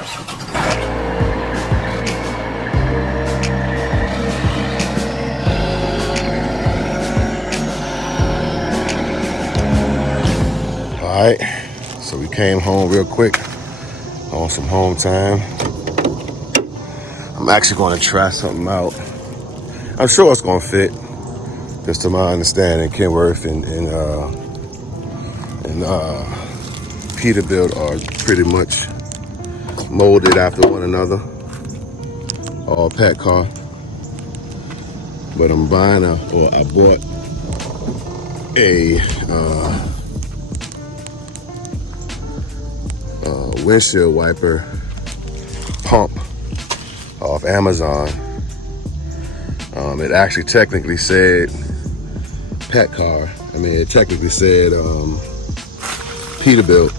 All right, so we came home real quick on some home time. I'm actually going to try something out. I'm sure it's going to fit, because to my understanding, Kenworth and Peterbilt are pretty much molded after one another, all pack car. But I bought a windshield wiper pump off Amazon. It actually technically said pack car. I mean, it technically said Peterbilt.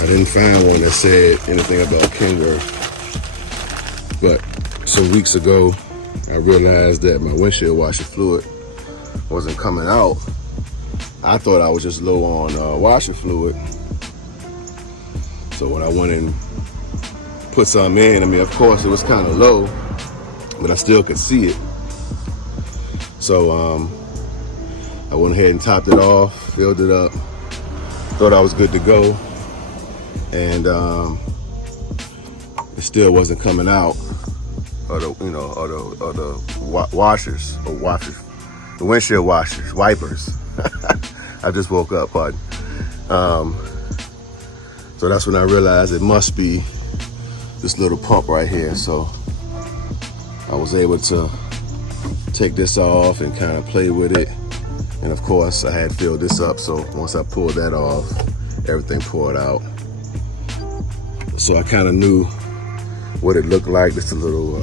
I didn't find one that said anything about Kenworth. But some weeks ago, I realized that my windshield washer fluid wasn't coming out. I thought I was just low on washer fluid. So when I went and put some in, I mean, of course it was kind of low, but I still could see it. So I went ahead and topped it off, filled it up, thought I was good to go, and it still wasn't coming out. The windshield washers, wipers. I just woke up, pardon. So that's when I realized it must be this little pump right here. So I was able to take this off and kind of play with it. And of course I had filled this up, so once I pulled that off, everything poured out. So I kind of knew what it looked like. Just a little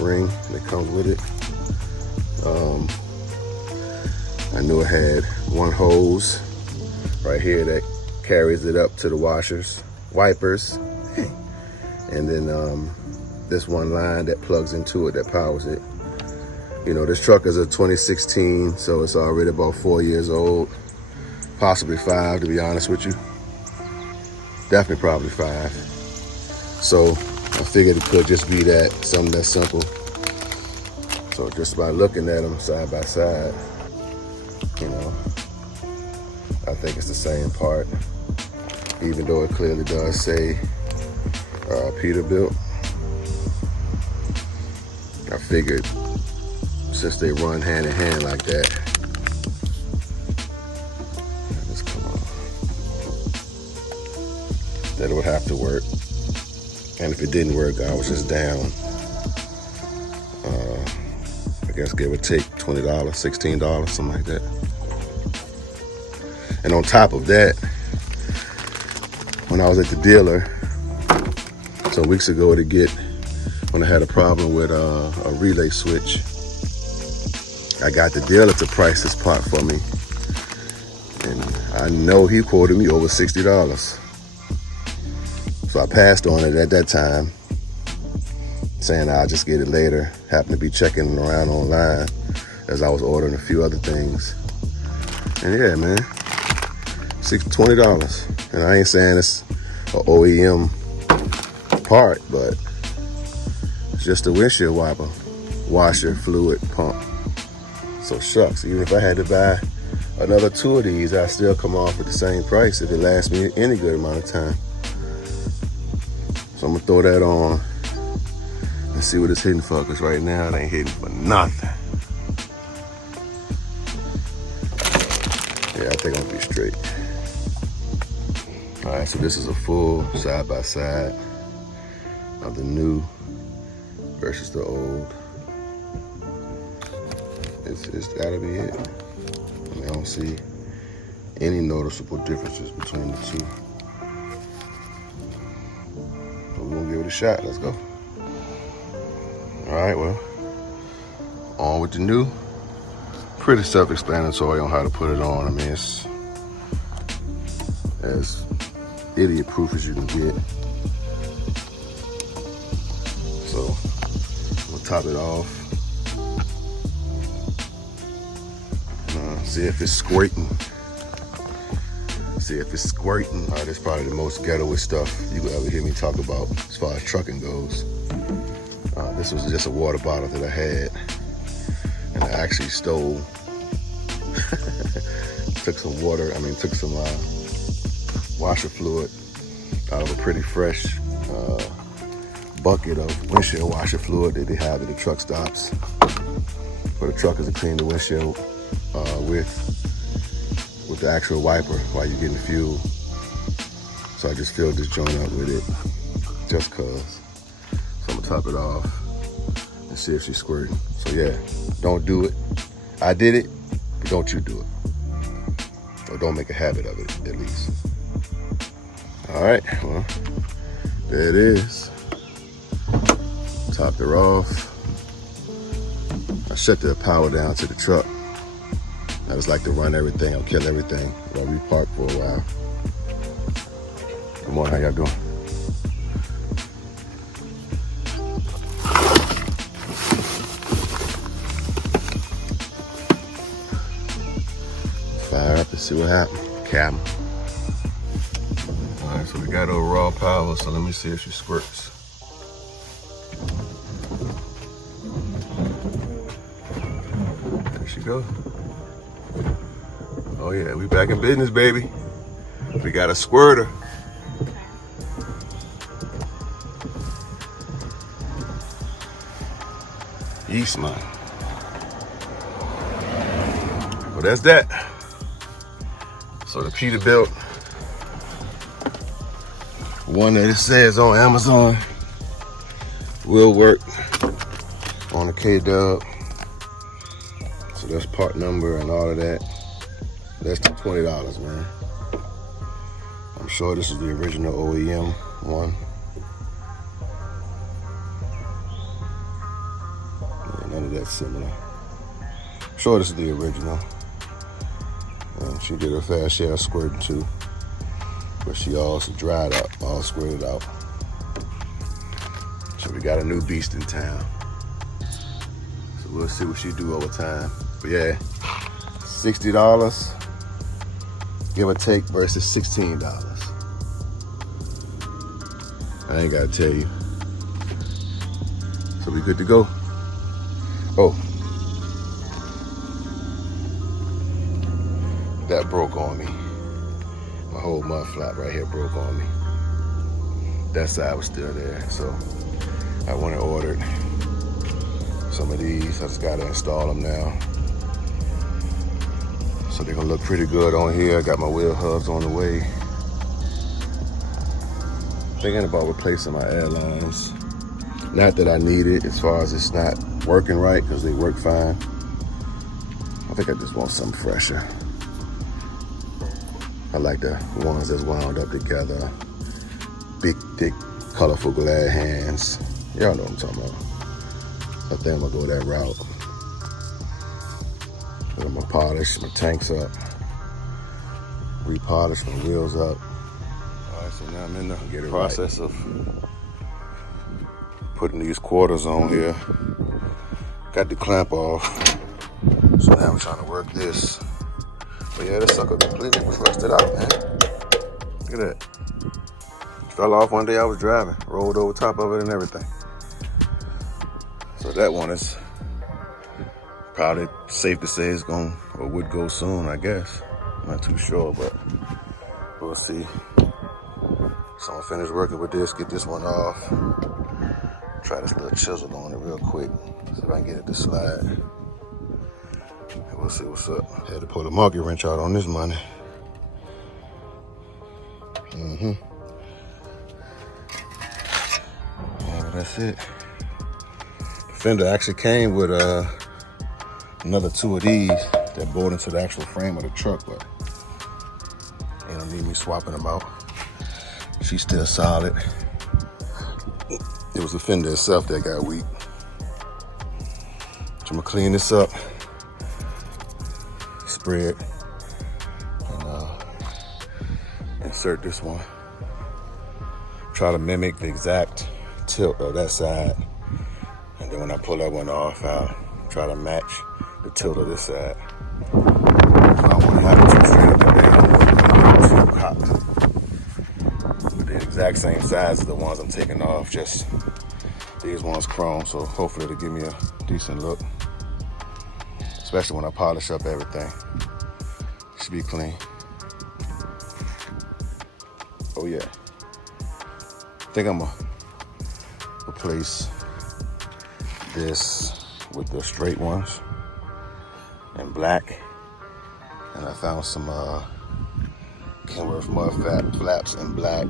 ring that comes with it. I knew it had one hose right here that carries it up to the wipers, and then this one line that plugs into it that powers it. You know, this truck is a 2016, so it's already about 4 years old, possibly 5, to be honest with you. Definitely probably 5. So I figured it could just be that, something that simple. So just by looking at them side by side, you know, I think it's the same part, even though it clearly does say Peterbilt. I figured since they run hand in hand like that, let's come on, that it would have to work. And if it didn't work, I was just down, I guess give or take $20, $16, something like that. And on top of that, when I was at the dealer some weeks ago when I had a problem with a relay switch, I got the dealer to price this part for me. And I know he quoted me over $60. So I passed on it at that time, saying I'll just get it later. Happened to be checking around online as I was ordering a few other things. And yeah, man, $20. And I ain't saying it's an OEM part, but it's just a windshield wiper, washer, fluid, pump. So shucks, even if I had to buy another 2 of these, I still come off at the same price if it lasts me any good amount of time. So I'm gonna throw that on and see what it's hitting for, because right now it ain't hitting for nothing. Yeah, I think I'm gonna be straight. All right, so this is a full side by side of the new versus the old. It's gotta be it. I mean, I don't see any noticeable differences between the two. But we're gonna give it a shot. Let's go. All right, well, on with the new. Pretty self-explanatory on how to put it on. I mean, it's as idiot-proof as you can get. So we'll top it off. See if it's squirting See if it's squirting. That's probably the most ghetto stuff you could ever hear me talk about as far as trucking goes. This was just a water bottle that I had, and I actually stole, took some washer fluid out of a pretty fresh bucket of windshield washer fluid that they have at the truck stops for the truckers to clean the windshield with the actual wiper while you're getting fuel. So I just filled this joint up with it just cause. So I'm gonna top it off and see if she's squirting. So yeah, don't do it. I did it, but don't you do it. Or don't make a habit of it, at least. All right, well, there it is. Topped her off. I shut the power down to the truck. I just like to run everything or kill everything while we park for a while. Good morning, how y'all doing? Fire up and see what happens. Cam. All right, so we got her raw power, so let me see if she squirts. There she goes. Oh yeah, we back in business, baby. We got a squirter. Yeast, man. Well, that's that. So the Peterbilt, one that it says on Amazon, will work on a K-Dub. So that's part number and all of that. That's $20, man. I'm sure this is the original OEM one. Yeah, none of that's similar. I'm sure this is the original. And she did her fair share of squirting too. But she also dried up, all squirted out. So we got a new beast in town. So we'll see what she do over time. But yeah, $60. Give or take versus $16. I ain't gotta tell you. So we good to go. Oh, that broke on me. My whole mud flap right here broke on me. That side was still there, so I went and ordered some of these. I just gotta install them now. So they're gonna look pretty good on here. I got my wheel hubs on the way. Thinking about replacing my airlines. Not that I need it as far as it's not working right, because they work fine. I think I just want something fresher. I like the ones that's wound up together. Big, thick, colorful glad hands. Y'all know what I'm talking about. I think I'm gonna go that route. I'm gonna polish my tanks up, repolish my wheels up. All right, so now I'm in the process of putting these quarters on here. Got the clamp off, so now I'm trying to work this. But yeah, this sucker completely rusted out, man. Look at that. Fell off one day I was driving, rolled over top of it and everything. So that one is probably safe to say it's going, or would go soon, I guess. I'm not too sure, but we'll see. So I'm gonna finish working with this, get this one off. Try this little chisel on it real quick, see if I can get it to slide. And we'll see what's up. Had to pull the monkey wrench out on this money. Yeah, but that's it. The fender actually came with another two of these that bored into the actual frame of the truck, but they don't need me swapping them out. She's still solid. It was the fender itself that got weak. So I'm gonna clean this up, spray it, and insert this one. Try to mimic the exact tilt of that side. And then when I pull that one off, I'll try to match the tilt of this side. So I want to have it too straight up and down. hot. But they're the exact same size as the ones I'm taking off, just these ones chrome, so hopefully it'll give me a decent look. Especially when I polish up everything. Should be clean. Oh yeah. I think I'm gonna replace this with the straight ones in black. And I found some Kenworth mud flaps in black.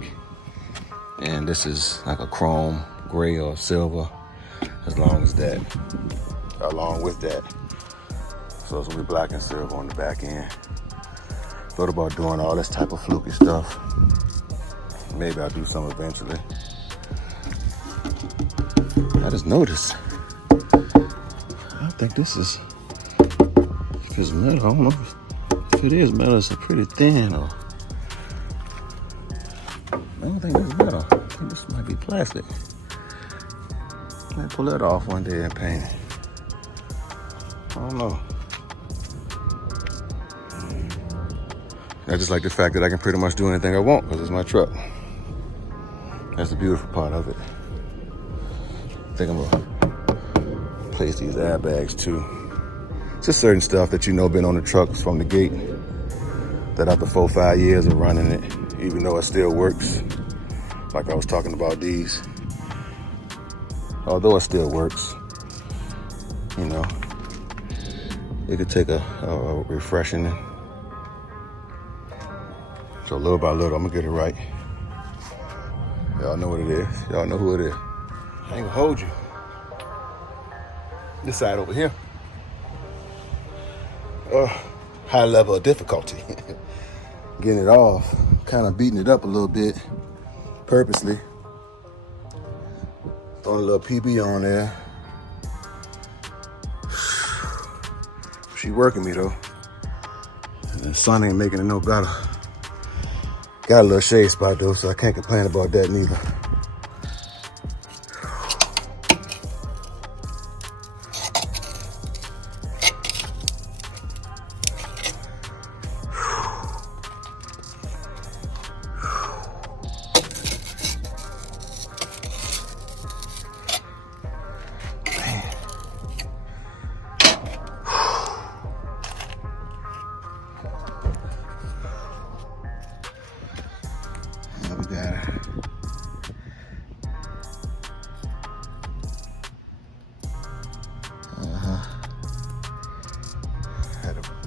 And this is like a chrome gray or silver, along with that. So it's gonna be black and silver on the back end. Thought about doing all this type of fluky stuff. Maybe I'll do some eventually. I just noticed. I think this is, if it's metal, I don't know if it is metal, it's pretty thin or. I don't think this is metal. I think this might be plastic. I might pull that off one day and paint it. I don't know. I just like the fact that I can pretty much do anything I want because it's my truck. That's the beautiful part of it. I think I'm gonna place these airbags too. Just certain stuff that you know been on the truck from the gate, that after 4 or 5 years of running it, even though it still works, like I was talking about these, although it still works, you know, it could take a refreshing. So little by little, I'm gonna get it right. Y'all know what it is. Y'all know who it is. I ain't gonna hold you. This side over here. High level of difficulty. Getting it off, kind of beating it up a little bit, purposely. Throwing a little PB on there. She working me though. And the sun ain't making it no better. Got a little shade spot though, so I can't complain about that neither.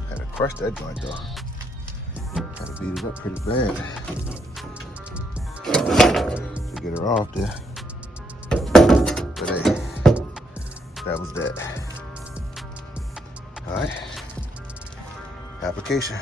Had to crush that joint though. Had to beat it up pretty bad to get her off there. But hey, that was that. All right, application.